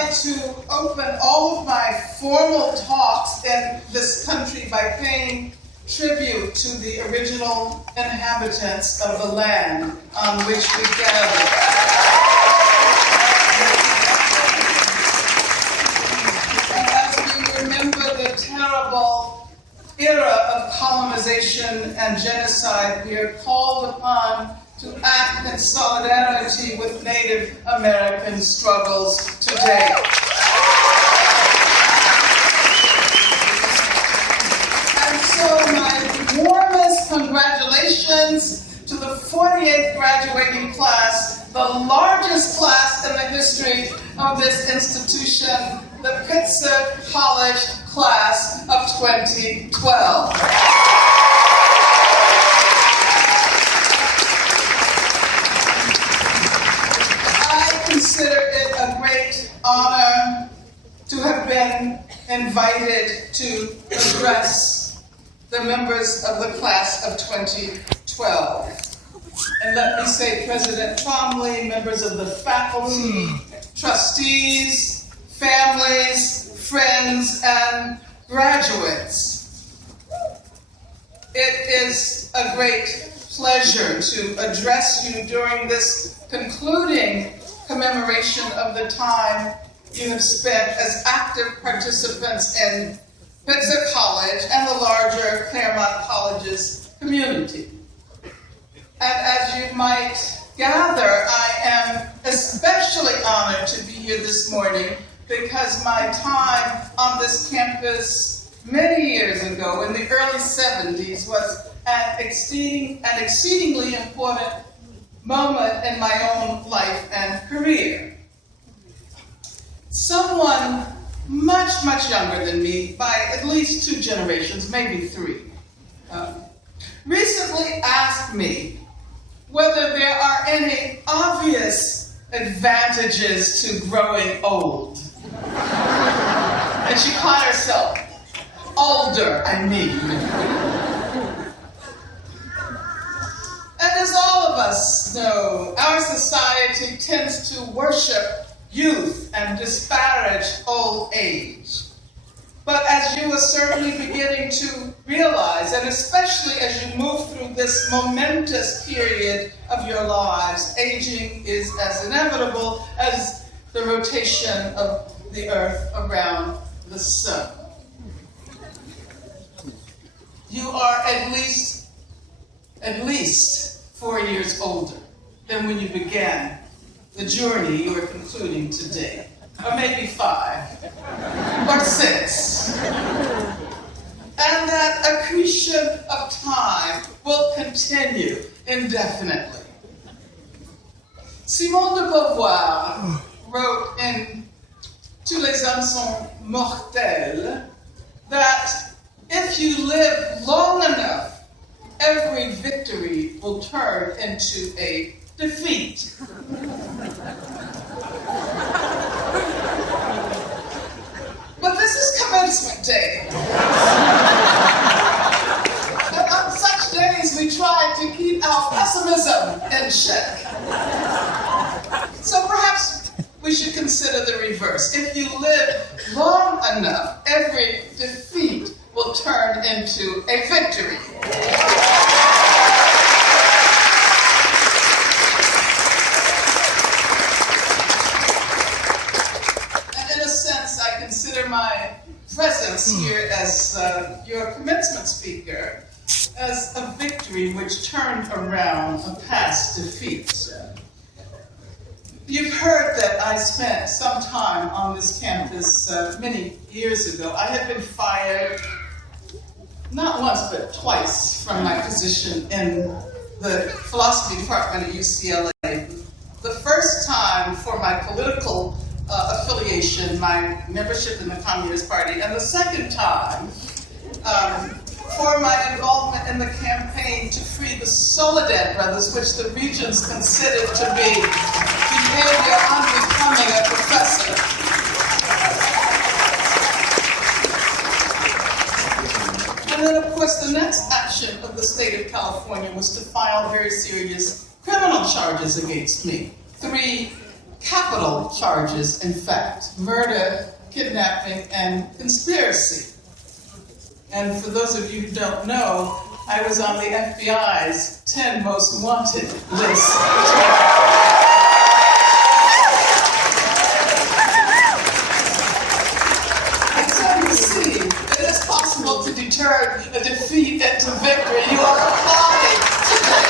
like to open all of my formal talks in this country by paying tribute to the original inhabitants of the land on which we gather. As we remember the terrible era of colonization and genocide, we are called upon to act in solidarity with Native American struggles today. And so my warmest congratulations to the 48th graduating class, the largest class in the history of this institution, the Pitzer College class of 2012. I consider it a great honor to have been invited to address the members of the class of 2012. And let me say, President Trombley, members of the faculty, trustees, families, friends, and graduates. It is a great pleasure to address you during this concluding commemoration of the time you have spent as active participants in Pitzer College and the larger Claremont College's community. And as you might gather, I am especially honored to be here this morning because my time on this campus many years ago, in the early 70s, was an exceedingly important moment in my own life and career. Someone much, much younger than me, by at least 2 generations, maybe 3, recently asked me whether there are any obvious advantages to growing old. And she caught herself. Older, I mean. And as all of us know, our society tends to worship youth and disparage old age. But as you are certainly beginning to realize, and especially as you move through this momentous period of your lives, aging is as inevitable as the rotation of the earth around the sun. You are at least 4 years older than when you began the journey you are concluding today. Or maybe 5, or 6. And that accretion of time will continue indefinitely. Simone de Beauvoir wrote in Tous les hommes sont mortels that if you live long enough, every victory will turn into a defeat. But this is commencement day. And on such days, we try to keep our pessimism in check. So perhaps we should consider the reverse. If you live long enough, every defeat will turn into a victory. Consider my presence here as your commencement speaker as a victory which turned around a past defeat. You've heard that I spent some time on this campus many years ago. I had been fired not once but twice from my position in the philosophy department at UCLA. The first time for my political affiliation, my membership in the Communist Party, and the second time for my involvement in the campaign to free the Soledad brothers, which the Regents considered to be behavior unbecoming a professor. And then, of course, the next action of the state of California was to file very serious criminal charges against me. 3 capital charges, in fact: murder, kidnapping, and conspiracy. And for those of you who don't know, I was on the FBI's 10 most wanted list. And so you see that it's possible to deter a defeat into victory. You are applauding today.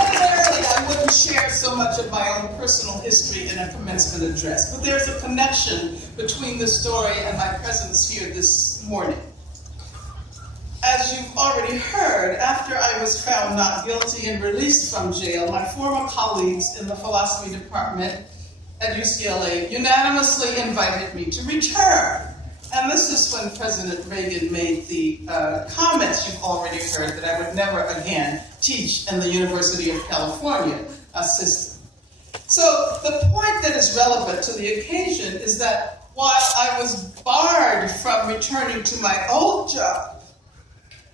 Ordinarily, I wouldn't share so much of my own personal history in a commencement address, but there's a connection between the story and my presence here this morning. As you've already heard, after I was found not guilty and released from jail, my former colleagues in the philosophy department at UCLA unanimously invited me to return. And this is when President Reagan made the comments you've already heard that I would never again teach in the University of California system. So the point that is relevant to the occasion is that while I was barred from returning to my old job,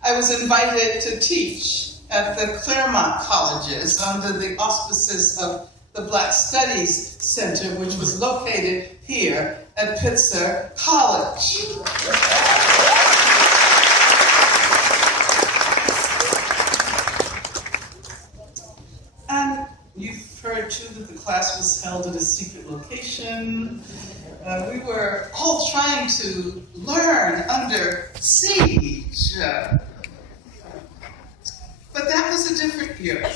I was invited to teach at the Claremont colleges under the auspices of the Black Studies Center, which was located here at Pitzer College. And you've heard too that the class was held at a secret location. We were all trying to learn under siege. But that was a different year.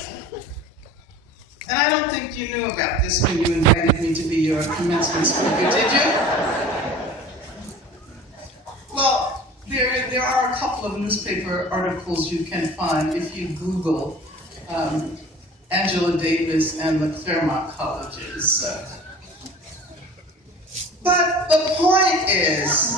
And I don't think you knew about this when you invited me to be your commencement speaker, did you? Well, there are a couple of newspaper articles you can find if you Google Angela Davis and the Claremont colleges. But the point is,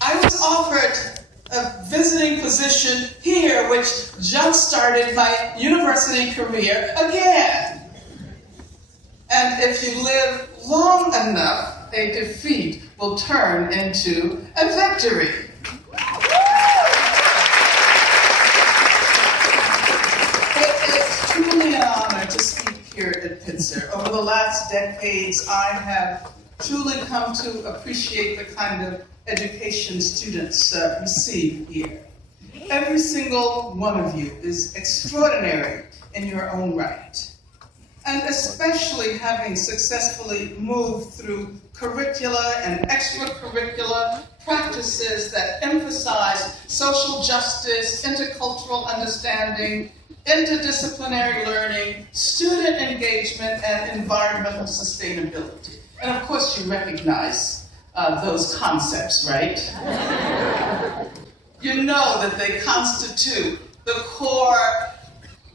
I was offered a visiting position here, which jump-started my university career again. And if you live long enough, a defeat will turn into a victory. It is truly an honor to speak here at Pitzer. Over the last decades, I have truly come to appreciate the kind of education students receive here. Every single one of you is extraordinary in your own right. And especially having successfully moved through curricula and extracurricular practices that emphasize social justice, intercultural understanding, interdisciplinary learning, student engagement, and environmental sustainability. And of course you recognize those concepts, right? You know that they constitute the core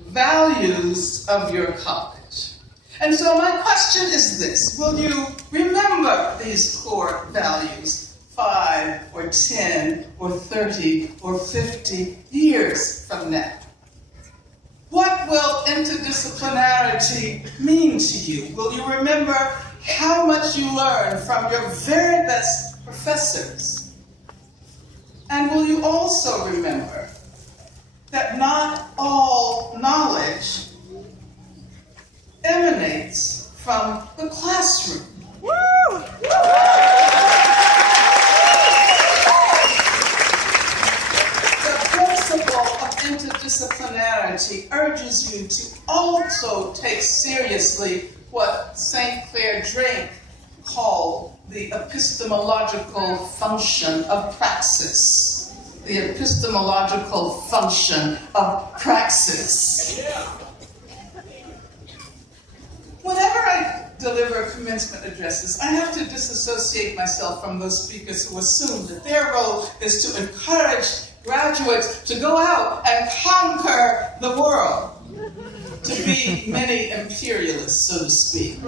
values of your college. And so my question is this: will you remember these core values 5 or 10 or 30 or 50 years from now? What will interdisciplinarity mean to you? Will you remember how much you learned from your very best professors? And will you also remember that not all knowledge emanates from the classroom? Woo! The principle of interdisciplinarity urges you to also take seriously what St. Clair Drake called the epistemological function of praxis. The epistemological function of praxis. Whenever I deliver commencement addresses, I have to disassociate myself from those speakers who assume that their role is to encourage graduates to go out and conquer the world. To be many imperialists, so to speak. The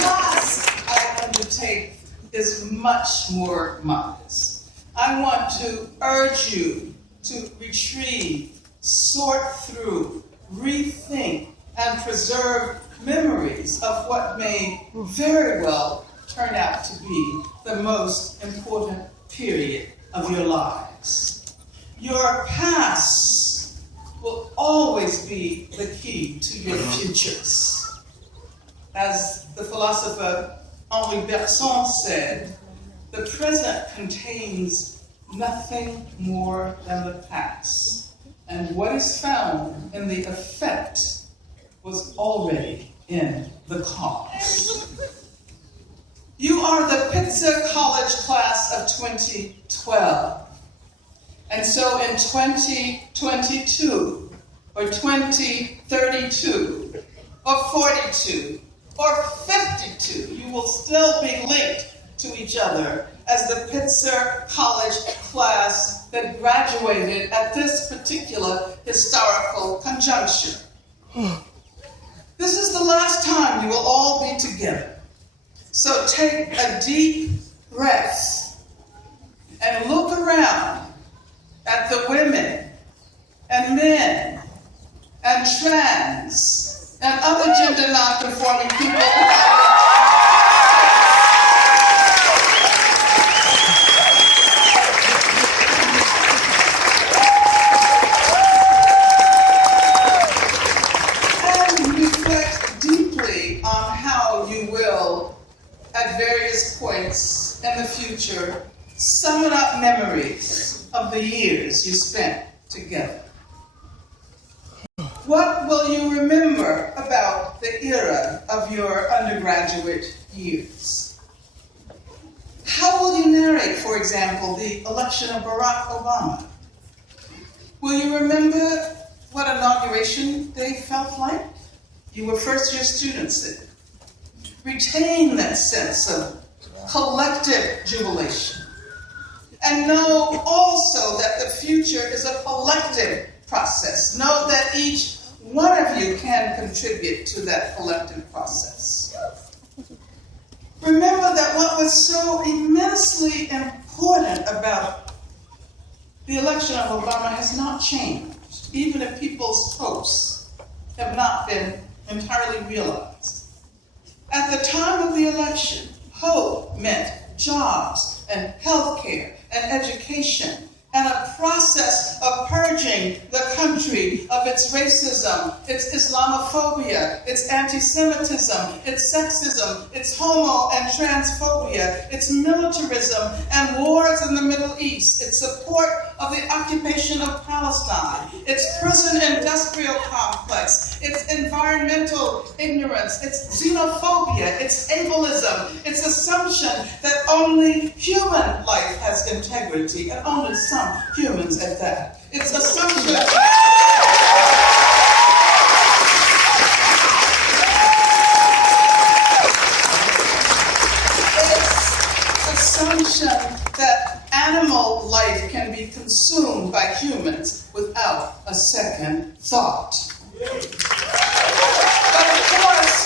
task I undertake is much more modest. I want to urge you to retrieve, sort through, rethink, and preserve memories of what may very well turn out to be the most important period of your lives. Your past will always be the key to your futures. As the philosopher Henri Bergson said, the present contains nothing more than the past, and what is found in the effect was already in the cause. You are the Pitzer College class of 2012. And so in 2022, or 2032, or 42, or 52, you will still be linked to each other as the Pitzer College class that graduated at this particular historical conjuncture. This is the last time you will all be together. So take a deep breath and look around at the women and men and trans and other gender non-conforming people. And reflect deeply on how you will, at various points in the future, summon up memories of the years you spent together. What will you remember about the era of your undergraduate years? How will you narrate, for example, the election of Barack Obama? Will you remember what inauguration day felt like? You were first-year students then. Retain that sense of collective jubilation. And know also that the future is a collective process. Know that each one of you can contribute to that collective process. Remember that what was so immensely important about the election of Obama has not changed, even if people's hopes have not been entirely realized. At the time of the election, hope meant jobs and health care and education, and a process of purging the country of its racism, its Islamophobia, its anti-Semitism, its sexism, its homo and transphobia, its militarism and wars in the Middle East, its support of the occupation of Palestine, its prison industrial complex, its environmental ignorance, its xenophobia, its ableism, its assumption that only human life has integrity, and only some humans at that. It's assumption. It's assumption that animal life can be consumed by humans without a second thought. But of course,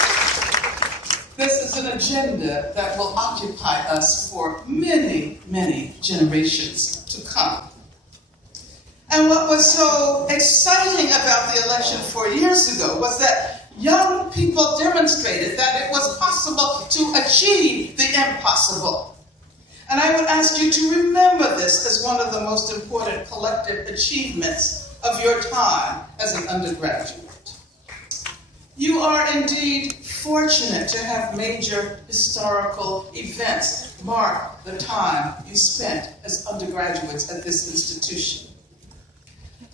this is an agenda that will occupy us for many, many generations to come. And what was so exciting about the election 4 years ago was that young people demonstrated that it was possible to achieve the impossible. And I would ask you to remember this as one of the most important collective achievements of your time as an undergraduate. You are indeed fortunate to have major historical events mark the time you spent as undergraduates at this institution.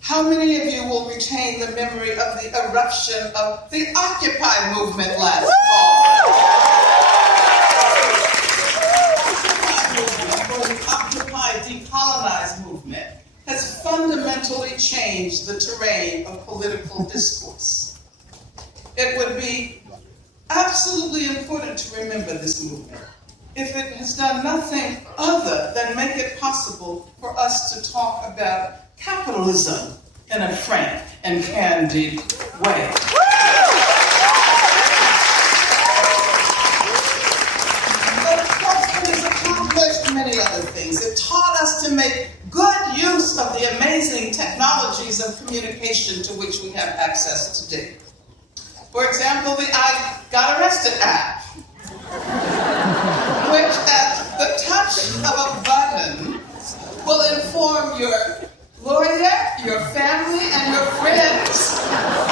How many of you will retain the memory of the eruption of the Occupy movement last fall? The Occupy Decolonize movement has fundamentally changed the terrain of political discourse. It would be absolutely important to remember this movement if it has done nothing other than make it possible for us to talk about capitalism in a frank and candid way. But of course, it has accomplished many other things. It taught us to make good use of the amazing technologies of communication to which we have access today. For example, the I Got Arrested app, which at the touch of a button will inform your lawyer, your family, and your friends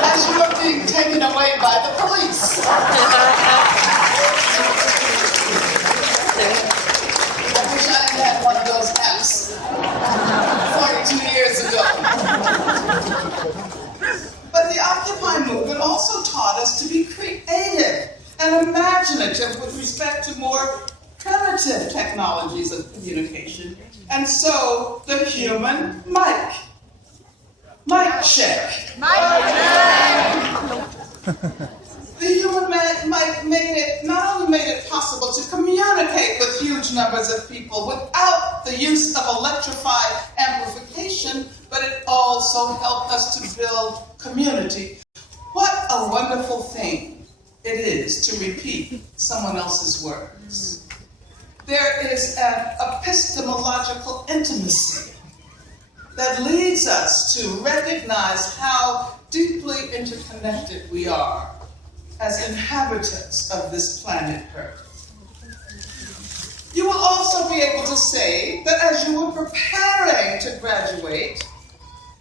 as you are being taken away by the police. I wish I had had one of those apps 42 years ago. But the Occupy movement also taught us to be creative and imaginative with respect to more primitive technologies of communication. And so, the human mic. Mic check. The human mic not only made it possible to communicate with huge numbers of people without the use of electrified amplification, but it also helped us to build community. What a wonderful thing it is to repeat someone else's words. There is an epistemological intimacy that leads us to recognize how deeply interconnected we are as inhabitants of this planet Earth. You will also be able to say that as you were preparing to graduate,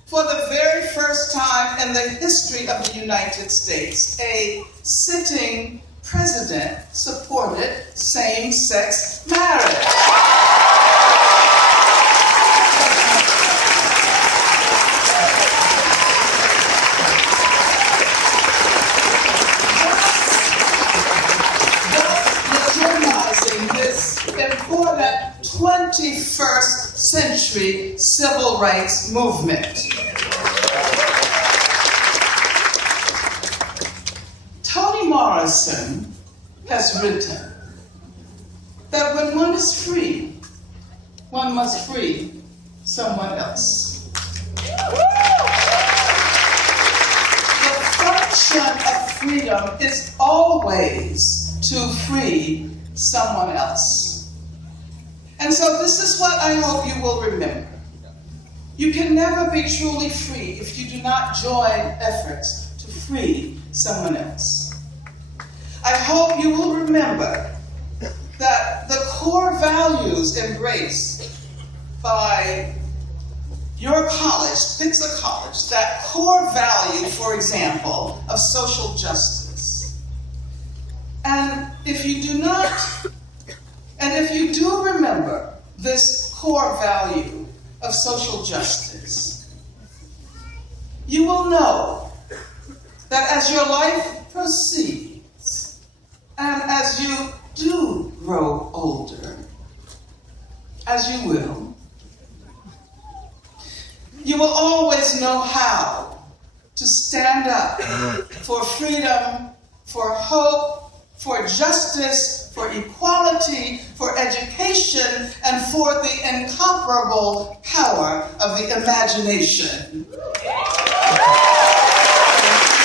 for the very first time in the history of the United States, a sitting president supported same-sex marriage. Legitimizing this important 21st century civil rights movement. Toni Morrison has written that when one is free, one must free someone else. The function of freedom is always to free someone else. And so this is what I hope you will remember. You can never be truly free if you do not join efforts to free someone else. I hope you will remember that the core values embraced by your college, Pitzer College, that core value, for example, of social justice. And if you do remember this core value of social justice, you will know that as your life proceeds, and as you do grow older, as you will always know how to stand up for freedom, for hope, for justice, for equality, for education, and for the incomparable power of the imagination.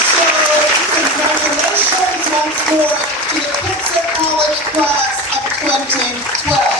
So, congratulations once more to the Pitzer College class of 2012.